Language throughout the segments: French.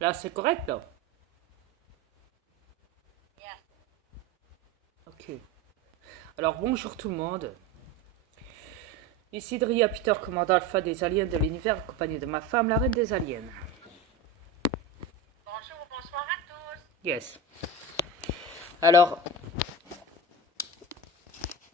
Là, c'est correct, là? Yes. Ok. Alors, bonjour tout le monde. Ici Dria Peter, commandant alpha des aliens de l'univers, accompagné de ma femme, la reine des aliens. Bonjour, bonsoir à tous. Yes. Alors,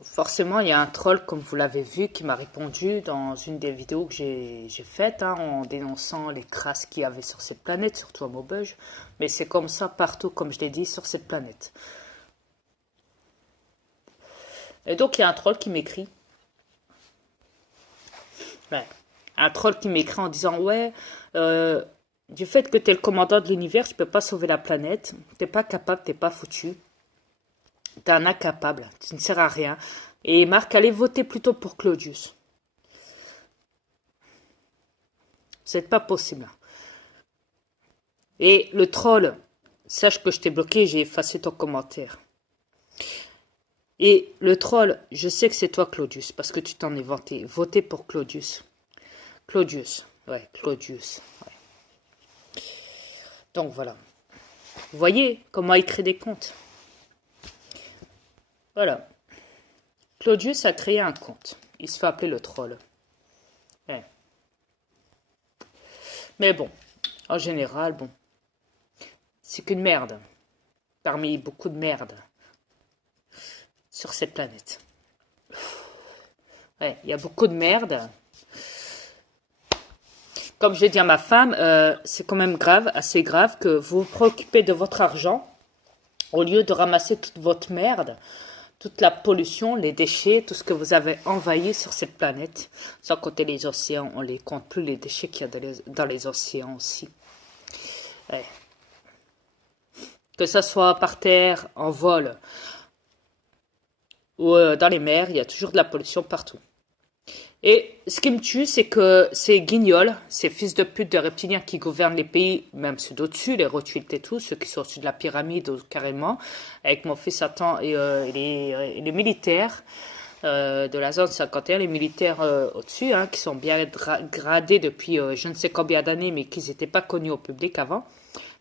forcément, il y a un troll, comme vous l'avez vu, qui m'a répondu dans une des vidéos que j'ai faites, hein, en dénonçant les crasses qu'il y avait sur cette planète, surtout à Maubeuge. Mais c'est comme ça partout, comme je l'ai dit, sur cette planète. Et donc, il y a un troll qui m'écrit. Ouais. Un troll qui m'écrit en disant, ouais, du fait que tu es le commandant de l'univers, tu peux pas sauver la planète. T'es pas capable, t'es pas foutu. T'es un incapable, tu ne sers à rien. Et Marc, allez voter plutôt pour Claudius. C'est pas possible. Et le troll, sache que je t'ai bloqué, j'ai effacé ton commentaire. Et le troll, je sais que c'est toi Claudius, parce que tu t'en es vanté. Votez pour Claudius. Claudius, ouais, Claudius. Ouais. Donc voilà. Vous voyez comment il crée des comptes. Voilà. Claudius a créé un compte. Il se fait appeler le troll. Ouais. Mais bon, en général, bon, c'est qu'une merde. Parmi beaucoup de merde sur cette planète. Ouais, il y a beaucoup de merde. Comme je l'ai dit à ma femme, c'est quand même grave, assez grave, que vous vous préoccupez de votre argent au lieu de ramasser toute votre merde, toute la pollution, les déchets, tout ce que vous avez envahi sur cette planète. Sans compter les océans, on les compte plus, les déchets qu'il y a dans les océans aussi. Ouais. Que ça soit par terre, en vol ou dans les mers, il y a toujours de la pollution partout. Et ce qui me tue, c'est que ces guignols, ces fils de pute de reptiliens qui gouvernent les pays, même ceux d'au-dessus, les Rothschild et tout, ceux qui sont au-dessus de la pyramide carrément, avec mon fils Satan et les militaires de la zone 51, les militaires au-dessus, hein, qui sont bien gradés depuis je ne sais combien d'années, mais qui n'étaient pas connus au public avant.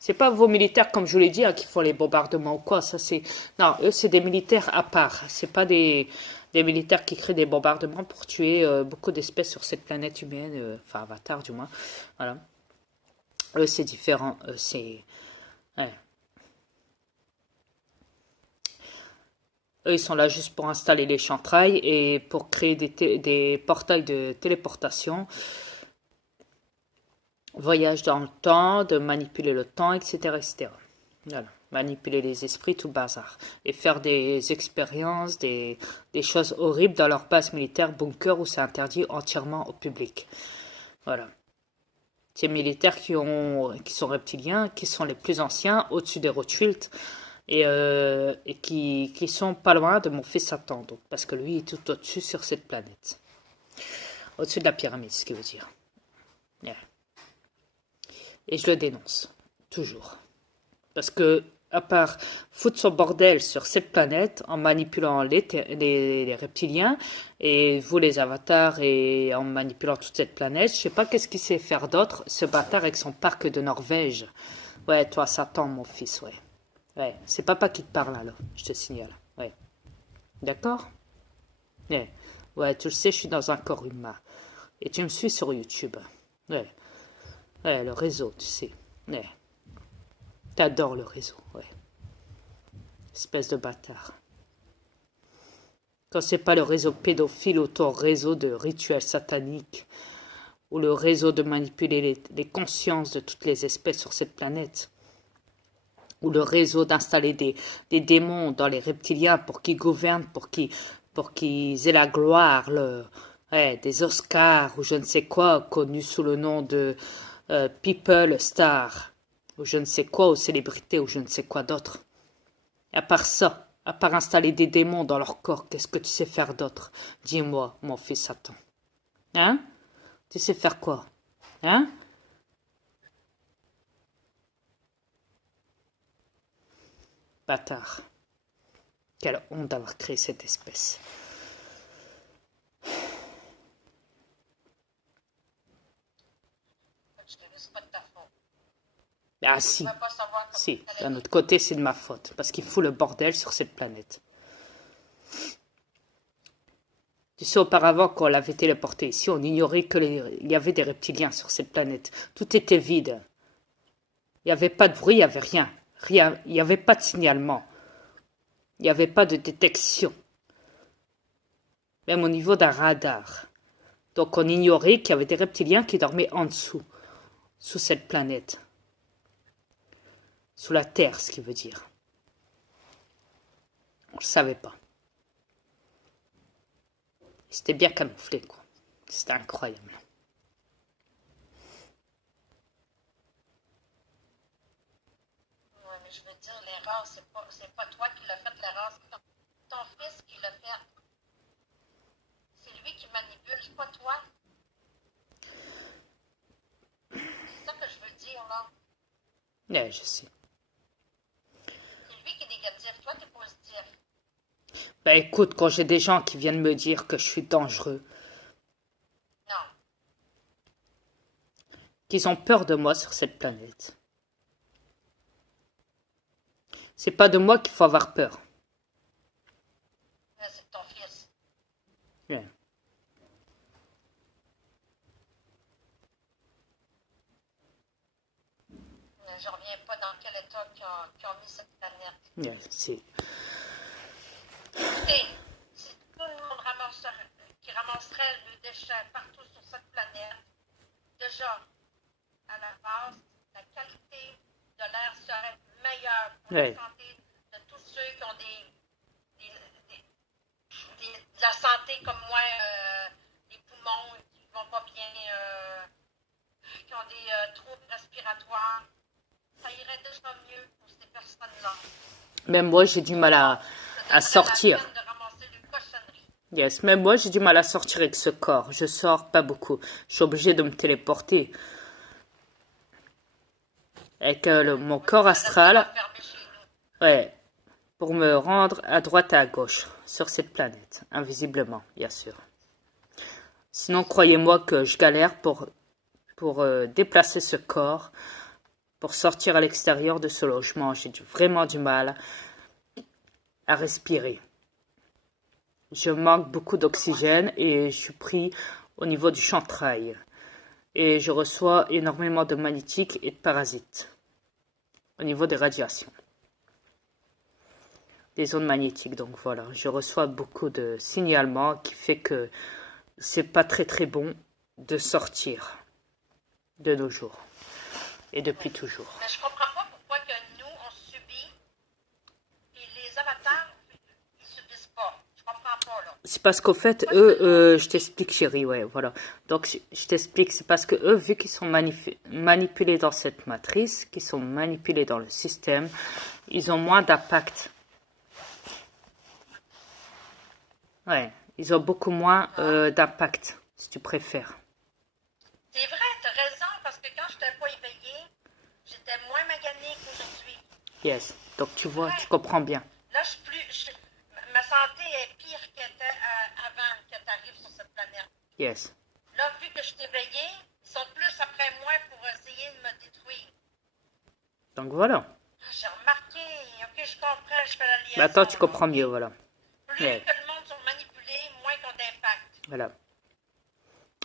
C'est pas vos militaires, comme je vous l'ai dit, hein, qui font les bombardements ou quoi. Ça, c'est... Non, eux, c'est des militaires à part. C'est pas des militaires qui créent des bombardements pour tuer beaucoup d'espèces sur cette planète humaine, enfin Avatar du moins. Voilà. Eux, c'est différent. C'est... Ouais. Eux, ils sont là juste pour installer les chantrailles et pour créer des portails de téléportation, voyage dans le temps, de manipuler le temps, etc., etc. Voilà. Manipuler les esprits, tout le bazar. Et faire des expériences, des choses horribles dans leur base militaire, bunker, où c'est interdit entièrement au public. Voilà. Ces militaires qui sont reptiliens, qui sont les plus anciens, au-dessus des Rothschild, et qui sont pas loin de mon fils Satan, donc, parce que lui est tout au-dessus sur cette planète. Au-dessus de la pyramide, ce qui veut dire. Yeah. Et je le dénonce. Toujours. Parce que, à part foutre son bordel sur cette planète en manipulant les reptiliens et vous les avatars et en manipulant toute cette planète, je sais pas qu'est-ce qu'il sait faire d'autre, ce bâtard avec son parc de Norvège. Ouais, toi, Satan, mon fils, ouais. Ouais, c'est papa qui te parle là, je te signale. Ouais. D'accord? Ouais. Ouais, tu le sais, je suis dans un corps humain. Et tu me suis sur YouTube. Ouais. Ouais, le réseau, tu sais. Ouais. T'adores le réseau, ouais. Espèce de bâtard. Quand c'est pas le réseau pédophile ou ton réseau de rituels sataniques, ou le réseau de manipuler les consciences de toutes les espèces sur cette planète, ou le réseau d'installer des démons dans les reptiliens pour qu'ils gouvernent, pour qu'ils aient la gloire, ouais, des Oscars ou je ne sais quoi, connus sous le nom de People Star, ou je ne sais quoi, ou célébrités, ou je ne sais quoi d'autre. À part ça, à part installer des démons dans leur corps, qu'est-ce que tu sais faire d'autre? Dis-moi, mon fils Satan. Hein? Tu sais faire quoi? Hein? Bâtard. Quelle honte d'avoir créé cette espèce. Je te laisse pas de ta faute. Ah Je ne si, veux pas savoir comment si. elle a D'un dit. autre côté, c'est de ma faute. Parce qu'il fout le bordel sur cette planète. Tu sais, auparavant, quand on l'avait téléporté ici, on ignorait il y avait des reptiliens sur cette planète. Tout était vide. Il n'y avait pas de bruit, il n'y avait rien. Rien. Il n'y avait pas de signalement. Il n'y avait pas de détection. Même au niveau d'un radar. Donc on ignorait qu'il y avait des reptiliens qui dormaient en dessous. Sous cette planète. Sous la Terre, ce qui veut dire. On ne le savait pas. C'était bien camouflé, quoi. C'était incroyable. Ouais, mais je veux dire, l'erreur, c'est pas toi qui l'as fait, l'erreur, c'est ton fils qui l'a fait. C'est lui qui manipule, c'est pas toi. C'est ça que je veux dire, là. Ouais, je sais. C'est lui qui est négatif, toi, t'es positif. Bah écoute, quand j'ai des gens qui viennent me dire que je suis dangereux, Non. qu'ils ont peur de moi sur cette planète, c'est pas de moi qu'il faut avoir peur. C'est de ton fils. Ouais. Je reviens pas dans quel état qu'ils ont mis cette planète. Ouais, c'est... Écoutez, si tout le monde qui ramasserait le déchet partout sur cette planète, déjà, à la base, la qualité de l'air serait meilleure pour Ouais. la santé de tous ceux qui ont de la santé comme moi, des poumons qui ne vont pas bien, qui ont des troubles respiratoires. Ça irait déjà mieux pour ces personnes-là. Même moi, j'ai du mal à sortir. Ça donnerait la peine de ramasser les cochonneries. Yes, même moi, j'ai du mal à sortir avec ce corps. Je sors pas beaucoup. Je suis obligé de me téléporter. Avec mon corps astral, Enfermé chez nous. ouais, pour me rendre à droite et à gauche sur cette planète, invisiblement, bien sûr. Sinon, croyez-moi que je galère pour déplacer ce corps, pour sortir à l'extérieur de ce logement. J'ai vraiment du mal à respirer. Je manque beaucoup d'oxygène et je suis pris au niveau du chantrail. Et je reçois énormément de magnétiques et de parasites au niveau des radiations. Des ondes magnétiques, donc voilà. Je reçois beaucoup de signalements qui fait que c'est pas très très bon de sortir de nos jours et depuis toujours. Mais je comprends pas pourquoi que nous, on subit, et les avatars, ils subissent pas. Je comprends pas, là. C'est parce qu'au fait, eux, je t'explique chérie, ouais, voilà. Donc je t'explique, c'est parce que eux, vu qu'ils sont manipulés dans cette matrice, qu'ils sont manipulés dans le système, ils ont moins d'impact. Ouais, ils ont beaucoup moins d'impact, si tu préfères. C'est vrai, t'as raison, parce que quand je n'étais pas éveillée, j'étais moins maganée qu'aujourd'hui. Yes, donc tu vois, tu comprends bien. Là, ma santé est pire qu'elle était avant que tu arrives sur cette planète. Yes. Là, vu que je t'ai éveillée, ils sont plus après moi pour essayer de me détruire. Donc voilà. J'ai remarqué, ok, je comprends, je fais la liaison. Maintenant, tu là. comprends mieux, voilà. Plus Ouais. que le monde sont manipulés, moins qu'ils ont d'impact. Voilà.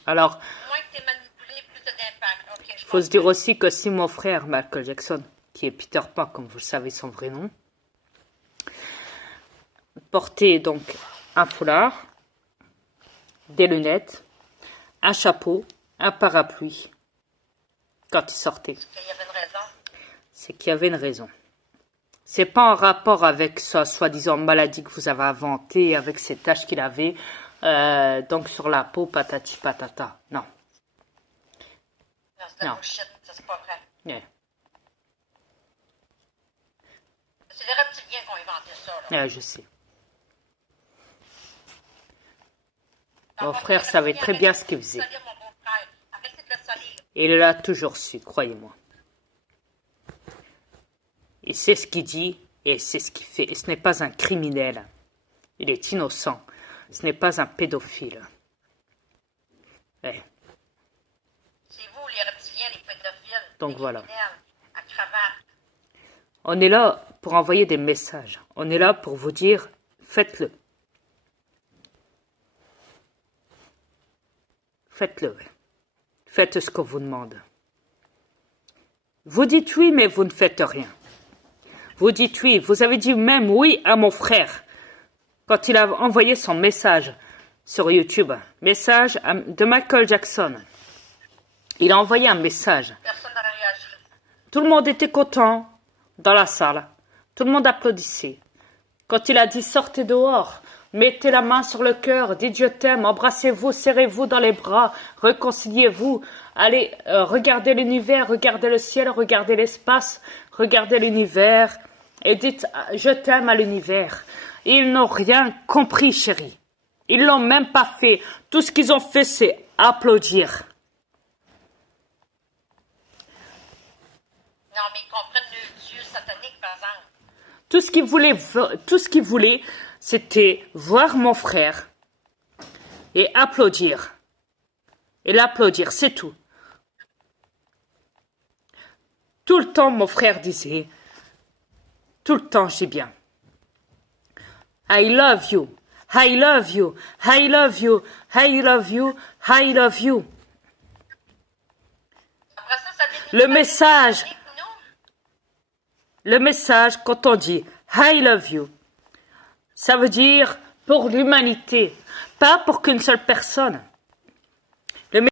Alors, Moins que tu es manipulé, plus tu as d'impact. Ok, je faut se comprends. dire aussi que si mon frère, Michael Jackson, qui est Peter Pan, comme vous le savez son vrai nom, portait donc un foulard, des lunettes, un chapeau, un parapluie quand il sortait. Il y avait une raison. C'est qu'il y avait une raison. C'est pas en rapport avec sa soi-disant maladie que vous avez inventée, avec ces taches qu'il avait, donc sur la peau, patati patata. Non. Non, c'est de la Non. bullshit, ça c'est pas vrai. Yeah. C'est les reptiliens qui ont inventé ça, là. Yeah, je sais. Mon frère savait très bien ce qu'il faisait. Salir mon beau-frère. Arrêtez de le salir. Et il l'a toujours su, croyez-moi. Il sait ce qu'il dit et c'est ce qu'il fait. Et ce n'est pas un criminel. Il est innocent. Ce n'est pas un pédophile. Ouais. C'est vous, les reptiliens, les pédophiles. Donc les voilà. criminels, à cramer. On est là pour envoyer des messages. On est là pour vous dire, faites-le. Faites-le. Faites ce qu'on vous demande. Vous dites oui, mais vous ne faites rien. Vous dites oui. Vous avez dit même oui à mon frère quand il a envoyé son message sur YouTube. Message de Michael Jackson. Il a envoyé un message. Personne n'a réagi. Tout le monde était content dans la salle. Tout le monde applaudissait. Quand il a dit sortez dehors, mettez la main sur le cœur, dites je t'aime, embrassez-vous, serrez-vous dans les bras, réconciliez-vous, allez, regardez l'univers, regardez le ciel, regardez l'espace, regardez l'univers et dites je t'aime à l'univers. Ils n'ont rien compris, chérie. Ils l'ont même pas fait. Tout ce qu'ils ont fait, c'est applaudir. Non, mais ils comprennent le Dieu satanique, par exemple. Tout ce qu'ils voulaient, c'était voir mon frère et applaudir. Et l'applaudir, c'est tout. Tout le temps, mon frère disait, tout le temps, je dis bien, I love you, I love you, I love you, I love you, I love you. Après ça, ça vient Le message, quand on dit I love you, ça veut dire pour l'humanité, pas pour qu'une seule personne.